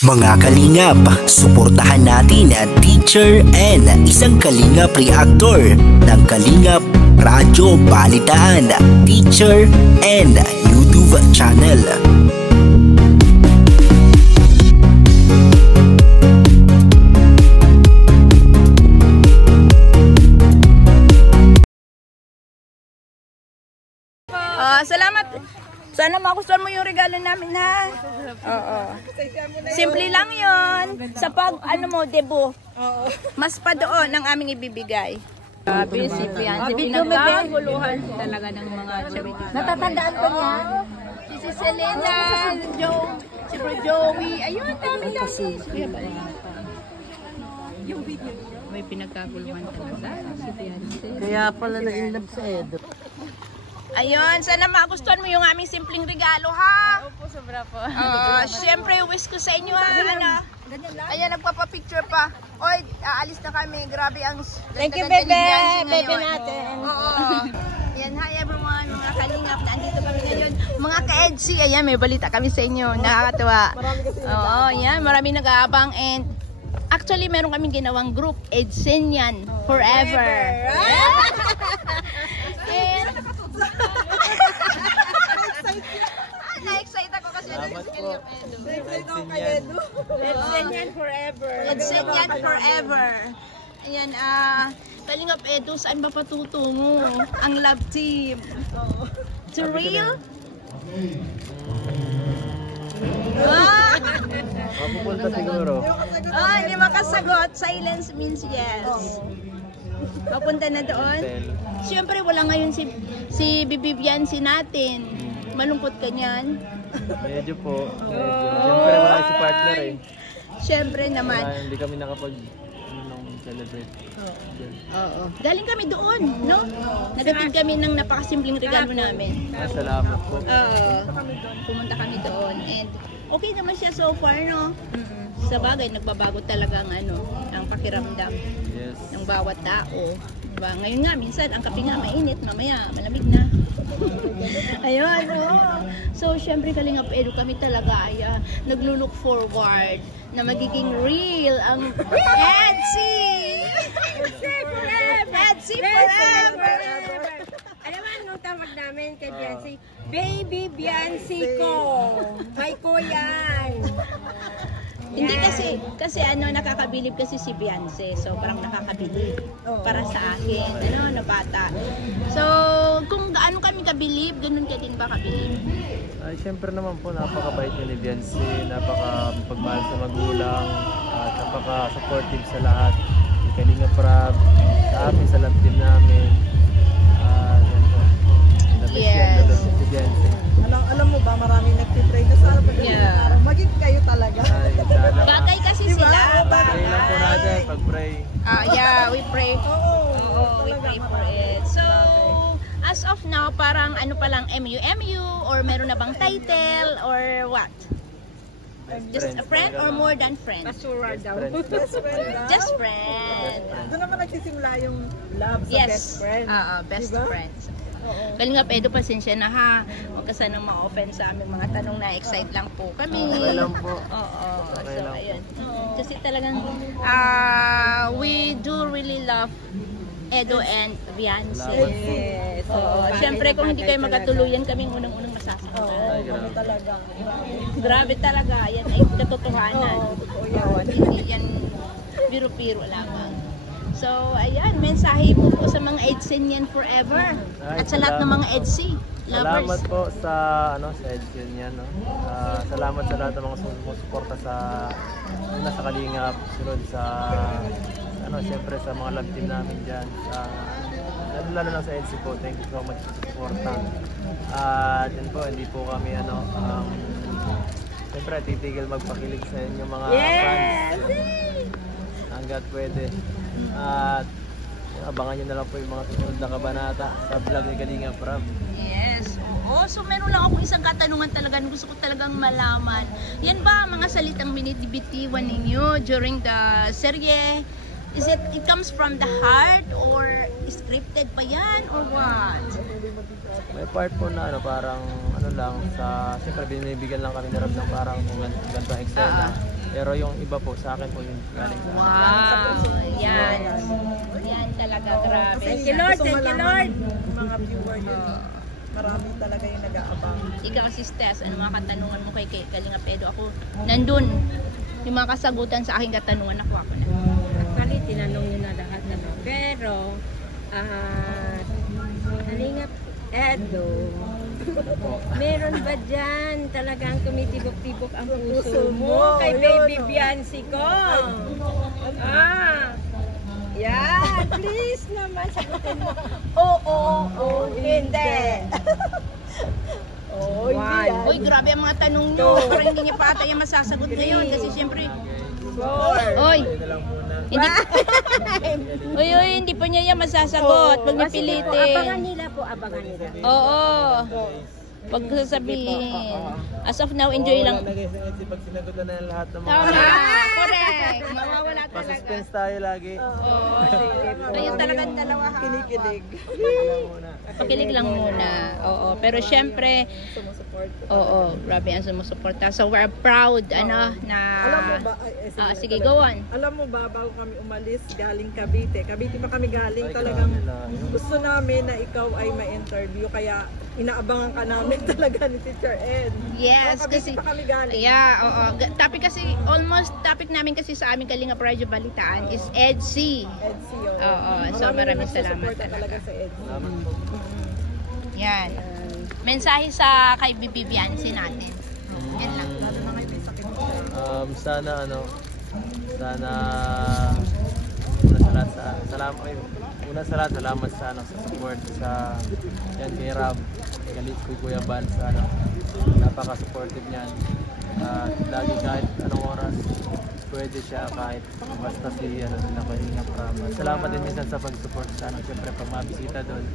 Mga kalingap, suportahan natin ang teacher and isang kalingap reactor ng Kalingap Radyo Balitaan, teacher and YouTube channel. Salamat. Sana magustuhan mo yung regalo namin, ha? Oo. Simple lang yon. Sa pag, debo. Mas pa doon ang aming ibibigay. Sabi, si Fiancé, pinagkaguluhan talaga ng mga chabiti. Natatandaan ko niya. Si Selena, si Bro Joey, ayun, dami. Yung video. May pinagkaguluhan talaga si Fiancé. Kaya pala na-inlove sa Edo. Ayun, sana magustuhan mo yung aming simpleng regalo, ha? Opo, sobra po. Siyempre, wish ko sa inyo, ha? Ayan, nagpapapicture pa. Oy, aalis na kami. Grabe ang Thank you, ganda-ganda bebe. ni Fiancé Bebe ngayon. natin. Oo. Ayan, hi everyone, mga kalingap. Nandito kami ngayon. Mga ka-EDSI, ayan, may balita kami sa inyo. Nakakatuwa. Oo, ayan, marami nag-aabang. And actually, meron kaming ginawang group, EDSINian Forever. And na-excite ako kasi EDSINian Forever. EDSINian Forever. Ayan, Kalingap Edo, saan ba patutungo ang love team? To real? Mapupunta siguro. Hindi makasagot. Silence means yes. Papunta na doon. Siyempre wala ngayon si Bibibiansi natin. Malungkot ka niyan. Medyo po. Siyempre wala si partner eh. Siyempre naman. Kaya hindi kami nakapag-celebrate. Oo. Galing kami doon, no? Nagatid kami ng napakasimpleng regalo namin. Salamat po. Pumunta kami doon. And okay naman siya so far, no? Sa bagay, nagbabago talaga ang pakiramdam ng bawat tao. Diba? Ngayon nga, minsan, ang kape nga mainit, mamaya, malamig na. Ayun, So, syempre, Kalingap Edo, kami talaga ay naglulook forward na magiging real ang EDSI! EDSI Forever! Alam mo, anong tawag namin kay Biancy? Baby Biancy ko! May ko yan! Hindi kasi nakakabilib kasi si Fiancé. So parang nakakabilib para sa akin, na bata. So kung gaano kami kabilib, ganun ka din ba kabilib? Ay, siyempre naman po, napakabait ni Biancy, napaka-pagmahal sa magulang, at napaka-supportive sa lahat. Yung Kalingap Rab, sa amin, sa love team namin. Yan po. Yes. Si Biancy. Alam mo ba, maraming nagtitray na sana maging kayo talaga. Ay, sana. Bagay kasi sila. Pray lang po natin, pag-pray. Yeah, we pray. We pray for it. So, as of now, parang pa lang MU or meron na bang title or what? Just a friend or more than friend? Kasura daw. Best friend. Just friend. Doon naman nagsisimula yung love sa best friend. Best Diba? friends. Kalingap Edo, pasensya na, ha. Huwag ka sanang ma-offend sa aming mga tanong na excite lang po kami. Okay lang po. So, ayun. Kasi talagang we do really love Edo and Fiancé. Yes. Siyempre, kung hindi kayo magkatuluyan, kaming unang-unang masasaktan. Talaga. Grabe talaga. Yan ay katotohanan. Hindi yan biro-biro lamang. So, ayan, mensahe po sa mga EDSINian Forever at sa lahat ng mga EDSI lovers. Salamat po sa EDSINian, no? Salamat sa lahat ng mga sumusuporta sa Kalingap, sunod sa siyempre sa mga love team namin diyan. Lalo na sa EDSI po. Thank you so much sa suporta. Yan po, hindi po kami siyempre titigil magpakilig sa inyo mga fans. Hanggat pwede. At abangan nyo na lang po yung mga susunod na kabanata sa vlog ni Kalingap Rab. Yes. So meron lang akong isang katanungan talaga na gusto ko talagang malaman. Yan ba mga salitang binibitiwan ninyo during the serye? It comes from the heart or scripted pa yan or what? May part po na parang lang sa siyempre binibigyan lang kami ni Rab ng parang ganito eksena. Pero yung iba po sa akin po yung galing sa akin. Wow! Yan. Yan talaga, grabe. Thank you, Lord. Thank you, Lord. Mga viewer yun. Marami talaga yung nag-aabang. Ikaw si Stes, ano mga katanungan mo kay Kalinga Pedro? Ako, nandun. Yung mga kasagutan sa aking katanungan, nakuha ko na. Actually, tinanong nyo na lahat na no. Pero, Kalinga Edo, meron ba dyan talagang tumitibok-tibok ang puso mo kay Baby Biancy ko? Yan, please naman sagutin mo. Oo, hindi. Oh, hindi yan. Uy, grabe ang mga tanong nyo. Parang hindi niya pa ata yung masasagot ngayon. Kasi syempre, Oy, hindi hindi pa niya yan masasagot. Pag napilitin. Abangan nila. Oo. Pag sasabihin. As of now, enjoy lang. Pag sinagutan na lahat ng mga Tama, correct. Mawawala talaga. pa-suspense tayo lagi. Oo. Ayun talagang dalawa ha. Kinikilig. Pakilig lang muna. Oo. Pero syempre, Sumusupport. oo, grabe ang sumusuporta. So we're proud, na Alam mo ba, sige, go on. Alam mo ba, bago kami umalis galing Cavite pa kami galing, talagang gusto namin na ikaw ay ma-interview, kaya inaabangan ka namin talaga ni Teacher Ed. Yes, Cavite kasi pa kami galing. yeah, oo. Topic kasi, almost topic namin kasi sa aming Kalinga Radyo Balitaan is EDC. EDSI, Oo, so maraming salamat talaga sa EDSI. Salamat po. Yan. Mensahe sa kay Bibi Biancy natin. Yan lang. Sana una sa lahat salamat sa support sa yan kay Rab, kay Kuya Bal, napaka-supportive niyan. Lagi kahit anong oras pwede siya, kahit basta sila Kalinga Prab. Salamat din minsan sa pag-support sa siyempre pag mabisita doon,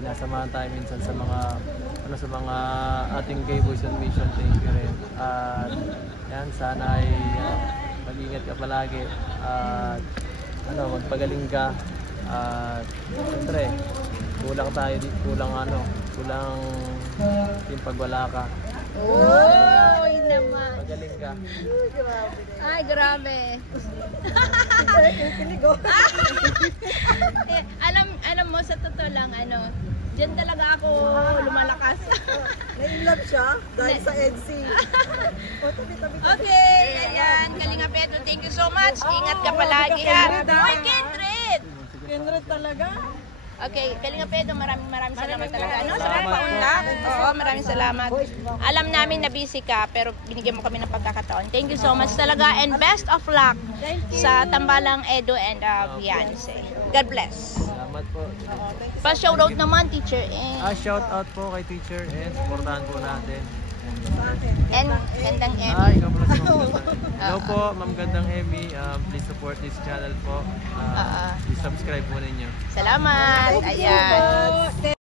sinasamahan tayo minsan sa mga ating K-Boys on Mission. Thank you rin. Yan, sana ay mag-ingat ka palagi at magpagaling ka. At siyempre, kulang yung pag wala ka. Oy naman. Magaling ka. Ay, grabe. alam mo, sa totoo lang, diyan talaga ako lumalakas. Na-inlove siya dahil sa EDSI. Okay, ayan. Kalinga Pedro, thank you so much. Ingat ka palagi, ha. Uy, Kindred! Kindred talaga. Okay, Kalinga Pedro, maraming salamat talaga. Sa pag-paunlak. Oo, maraming salamat. Alam namin na busy ka, pero binigyan mo kami ng pagkakataon. Thank you so much talaga, and best of luck sa Tambalang Edo and Beyonce. God bless. Salamat po. Pa-shoutout naman, Teacher N. Shout out po kay Teacher and supportahan po natin. And Gandang Hi, Emmy. ikaw pala si Ma'am Gandang. Hello po, Ma'am Gandang Emmy. Please support this channel po. Please subscribe po ninyo. Salamat. Ayan.